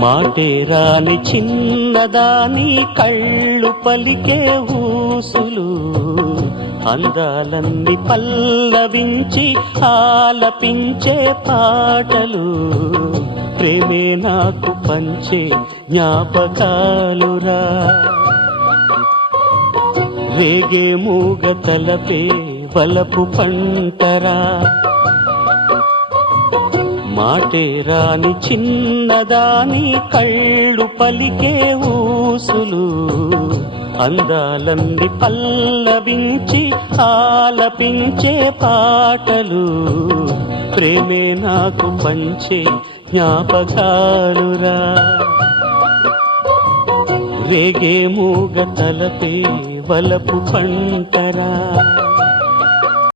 మాటే రాని చిన్నదాని కళ్ళు పలికే ఊసులు, అందాలన్నీ పల్లవించి ఆలపించే పాటలు, ప్రేమే నాకు పంచే జ్ఞాపకాలురా. రేగే మూగ తలపే వలపు పంటరా. మాటే రాని చిన్నదాని కళ్ళు పలికే ఊసులు, అందాలన్నీ పల్లవించి ఆలపించే పాటలు, ప్రేమే నాకు పంచే జ్ఞాపకాలురా. రేగే మూగ తలపే వలపు పంటరా.